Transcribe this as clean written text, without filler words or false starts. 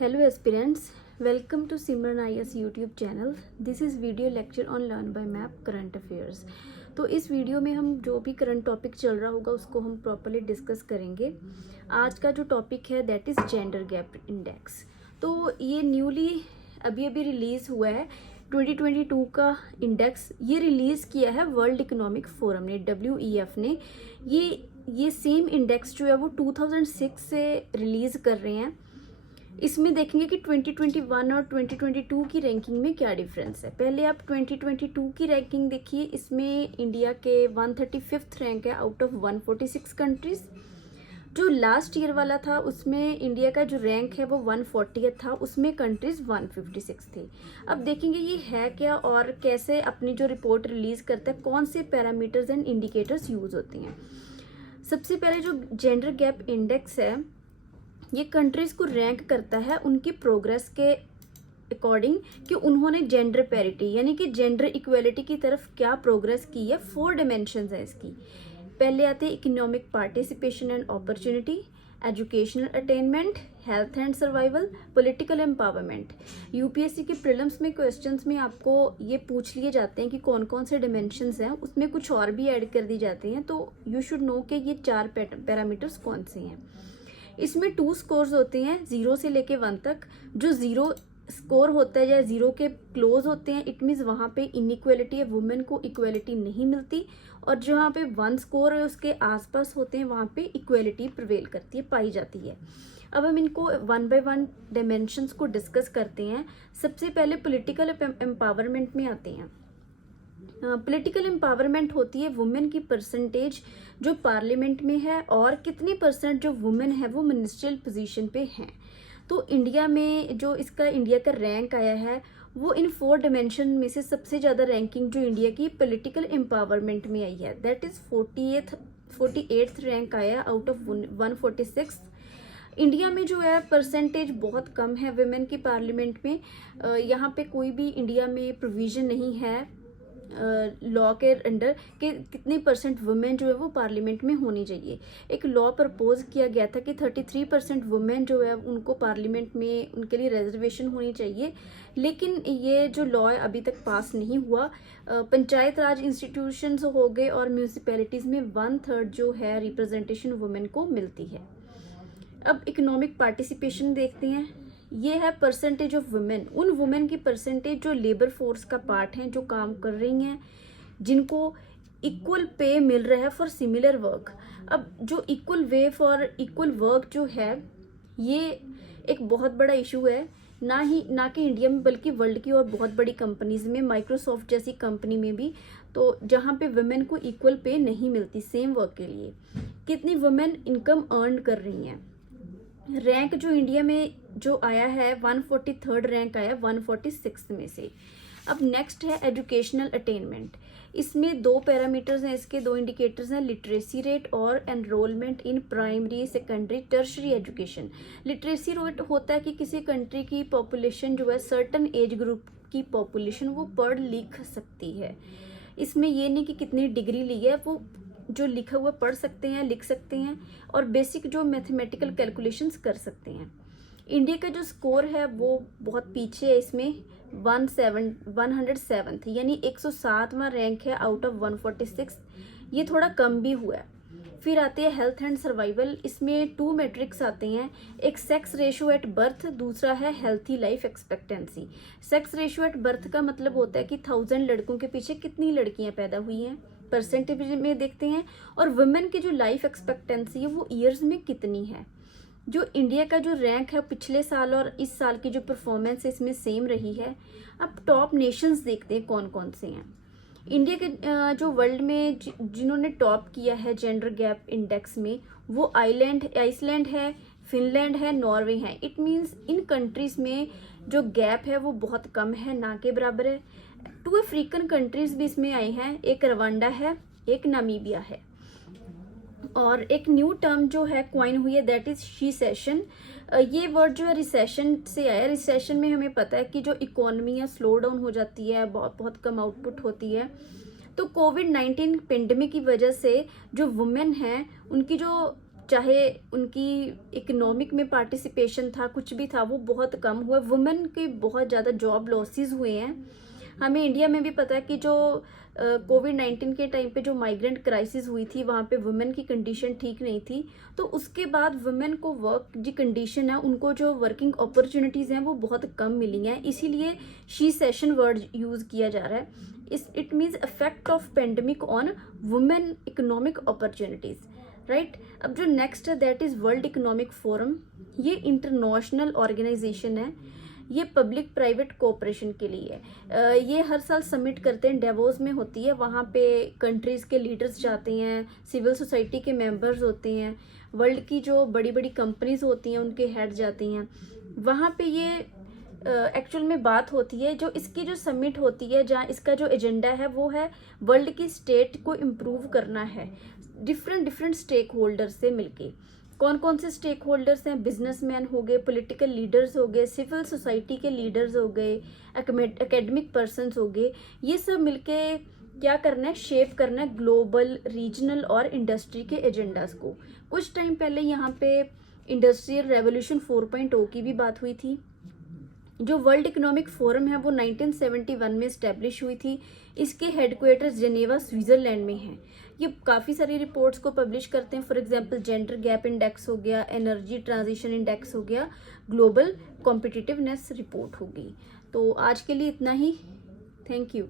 Hello aspirants, welcome to Simran IS YouTube channel. This is video lecture on Learn by Map Current Affairs. तो इस video में हम जो भी current topic चल रहा होगा उसको हम प्रॉपरली डिस्कस करेंगे. आज का जो टॉपिक है that is gender gap index. तो ये न्यूली अभी रिलीज़ हुआ है 2022 का इंडेक्स. ये रिलीज़ किया है वर्ल्ड इकोनॉमिक फोरम ने, WEF ने. ये सेम इंडेक्स जो है वो 2006 से रिलीज़ कर रहे हैं. इसमें देखेंगे कि 2021 और 2022 की रैंकिंग में क्या डिफरेंस है. पहले आप 2022 की रैंकिंग देखिए. इसमें इंडिया के 135th रैंक है आउट ऑफ 146 कंट्रीज. जो लास्ट ईयर वाला था उसमें इंडिया का जो रैंक है वो 140 था, उसमें कंट्रीज 156 थी. अब देखेंगे ये है क्या और कैसे अपनी जो रिपोर्ट रिलीज करता है, कौन से पैरामीटर्स एंड इंडिकेटर्स यूज होते हैं. सबसे पहले जो जेंडर गैप इंडेक्स है ये कंट्रीज को रैंक करता है उनकी प्रोग्रेस के अकॉर्डिंग कि उन्होंने जेंडर पैरिटी यानी कि जेंडर इक्वेलिटी की तरफ क्या प्रोग्रेस की है. 4 डिमेंशंस है इसकी. पहले आते हैं economic participation and opportunity, educational attainment, health and survival, political empowerment. UPSC के प्रीलिम्स में क्वेश्चंस में आपको ये पूछ लिए जाते हैं कि कौन कौन से डिमेंशंस हैं. उसमें कुछ और भी ऐड कर दी जाती हैं. तो यू शुड नो कि ये 4 पैरामीटर्स कौन से हैं. इसमें 2 स्कोर्स होते हैं 0 से लेके 1 तक. जो 0 स्कोर होता है या 0 के क्लोज होते हैं इट मीन्स वहाँ पे इनइक्वेलिटी है, वुमेन को इक्वेलिटी नहीं मिलती. और जहाँ पे 1 स्कोर है उसके आसपास होते हैं वहाँ पे इक्वेलिटी प्रिवेल करती है, पाई जाती है. अब हम इनको 1 बाय 1 डायमेंशंस को डिस्कस करते हैं. सबसे पहले पॉलिटिकल एम्पावरमेंट में आते हैं. पॉलिटिकल एम्पावरमेंट होती है वुमेन की परसेंटेज जो पार्लियामेंट में है और कितनी परसेंट जो वुमेन है वो मिनिस्ट्रियल पोजीशन पे हैं. तो इंडिया में जो इसका इंडिया का रैंक आया है वो इन 4 डिमेंशन में से सबसे ज़्यादा रैंकिंग जो इंडिया की पॉलिटिकल एम्पावरमेंट में आई है दैट इज़ 48th रैंक आया आउट ऑफ 146. इंडिया में जो है परसेंटेज बहुत कम है वुमेन की पार्लियामेंट में. यहाँ पे कोई भी इंडिया में प्रोविज़न नहीं है लॉ के अंडर कि कितनी परसेंट वुमेन जो है वो पार्लियामेंट में होनी चाहिए. एक लॉ प्रपोज किया गया था कि 33% वुमेन जो है उनको पार्लियामेंट में उनके लिए रिजर्वेशन होनी चाहिए. लेकिन ये जो लॉ है अभी तक पास नहीं हुआ. पंचायत राज इंस्टीट्यूशंस हो गए और म्यूनिसिपैलिटीज़ में 1/3 जो है रिप्रेजेंटेशन वुमेन को मिलती है. अब इकोनॉमिक पार्टिसिपेशन देखते हैं. ये है परसेंटेज ऑफ वुमेन, उन वुमेन की परसेंटेज जो लेबर फोर्स का पार्ट हैं, जो काम कर रही हैं, जिनको इक्वल पे मिल रहा है फॉर सिमिलर वर्क. अब जो equal way for equal work जो है ये एक बहुत बड़ा इशू है. ना कि इंडिया में बल्कि वर्ल्ड की और बहुत बड़ी कंपनीज में, माइक्रोसॉफ्ट जैसी कंपनी में भी, तो जहाँ पे वुमेन को इक्वल पे नहीं मिलती सेम वर्क के लिए. कितनी वुमेन इनकम अर्न कर रही हैं. रैंक जो इंडिया में जो आया है 143rd रैंक आया 146 में से. अब नेक्स्ट है एजुकेशनल अटेनमेंट. इसमें 2 पैरामीटर्स हैं, इसके 2 इंडिकेटर्स हैं, लिटरेसी रेट और enrolment in primary secondary tertiary education. Literacy rate होता है कि किसी कंट्री की पॉपुलेशन जो है सर्टन एज ग्रुप की पॉपुलेशन वो पढ़ लिख सकती है. इसमें ये नहीं कि कितनी डिग्री ली है, वो जो लिखा हुआ पढ़ सकते हैं, लिख सकते हैं और बेसिक जो मैथमेटिकल कैलकुलेशंस कर सकते हैं. इंडिया का जो स्कोर है वो बहुत पीछे है. इसमें 107th यानी 107वां रैंक है आउट ऑफ 146. ये थोड़ा कम भी हुआ है. फिर आते हैं हेल्थ एंड सर्वाइवल. इसमें 2 मैट्रिक्स आते हैं. एक सेक्स रेशियो एट बर्थ, दूसरा है healthy life expectancy. Sex ratio at birth का मतलब होता है कि 1000 लड़कों के पीछे कितनी लड़कियां पैदा हुई हैं, परसेंटेज में देखते हैं. और वुमेन की जो लाइफ एक्सपेक्टेंसी है वो ईयर्स में कितनी है. जो इंडिया का जो रैंक है पिछले साल और इस साल की जो परफॉर्मेंस है इसमें सेम रही है. अब टॉप नेशंस देखते हैं कौन कौन से हैं. इंडिया के जो वर्ल्ड में जिन्होंने टॉप किया है जेंडर गैप इंडेक्स में वो आइसलैंड है, फिनलैंड है, नॉर्वे है. इट मीन्स इन कंट्रीज में जो गैप है वो बहुत कम है, ना के बराबर है. 2 अफ्रीकन कंट्रीज भी इसमें आई हैं. एक रवांडा है, एक नामीबिया है. और एक न्यू टर्म जो है क्वाइन हुई है दैट इज शीसेशन. ये वर्ड जो है रिसेशन से आया. रिसेशन में हमें पता है कि जो इकोनॉमी है स्लो डाउन हो जाती है, बहुत कम आउटपुट होती है. तो कोविड-19 पेंडेमिक की वजह से जो वुमेन हैं उनकी जो चाहे उनकी इकोनॉमिक में पार्टिसिपेशन था, कुछ भी था, वो बहुत कम हुआ। वुमेन के बहुत ज़्यादा जॉब लॉसेस हुए हैं। हमें इंडिया में भी पता है कि जो कोविड-19 के टाइम पे जो माइग्रेंट क्राइसिस हुई थी, वहाँ पे वुमेन की कंडीशन ठीक नहीं थी। तो उसके बाद वुमेन को वर्क जो कंडीशन है, उनको जो वर्किंग अपॉर्चुनिटीज़ हैं वो बहुत कम मिली हैं। इसीलिए शी सेशन वर्ड यूज़ किया जा रहा है। It means effect of pandemic on women economic opportunities, right. अब जो नेक्स्ट है that is world economic forum. ये इंटरनेशनल ऑर्गेनाइजेशन है, ये पब्लिक प्राइवेट कोऑपरेशन के लिए है। ये हर साल समिट करते हैं, डेवोस में होती है। वहाँ पे कंट्रीज़ के लीडर्स जाते हैं, सिविल सोसाइटी के मेंबर्स होते हैं, वर्ल्ड की जो बड़ी बड़ी कंपनीज होती हैं उनके हेड जाती हैं वहाँ पे। ये एक्चुअल में बात होती है, जो इसकी जो समिट होती है, जहाँ इसका जो एजेंडा है वो है वर्ल्ड की स्टेट को इम्प्रूव करना है डिफरेंट स्टेक होल्डर्स से मिलके। कौन कौन से स्टेक होल्डर्स हैं? बिजनेसमैन हो गए, पॉलिटिकल लीडर्स हो गए, सिविल सोसाइटी के लीडर्स हो गए, एकेडमिक पर्सनस हो गए। ये सब मिलके क्या करना है? शेप करना है ग्लोबल, रीजनल और इंडस्ट्री के एजेंडास को। कुछ टाइम पहले यहाँ पे इंडस्ट्रियल रेवोल्यूशन 4.0 की भी बात हुई थी। जो वर्ल्ड इकोनॉमिक फोरम है वो 1971 में इस्टेब्लिश हुई थी। इसके हेडक्वार्टर्स जेनेवा स्विट्जरलैंड में हैं। ये काफ़ी सारी रिपोर्ट्स को पब्लिश करते हैं। For example gender gap index हो गया, एनर्जी ट्रांजिशन इंडेक्स हो गया, ग्लोबल कॉम्पिटिटिवनेस रिपोर्ट होगी। तो आज के लिए इतना ही। Thank you.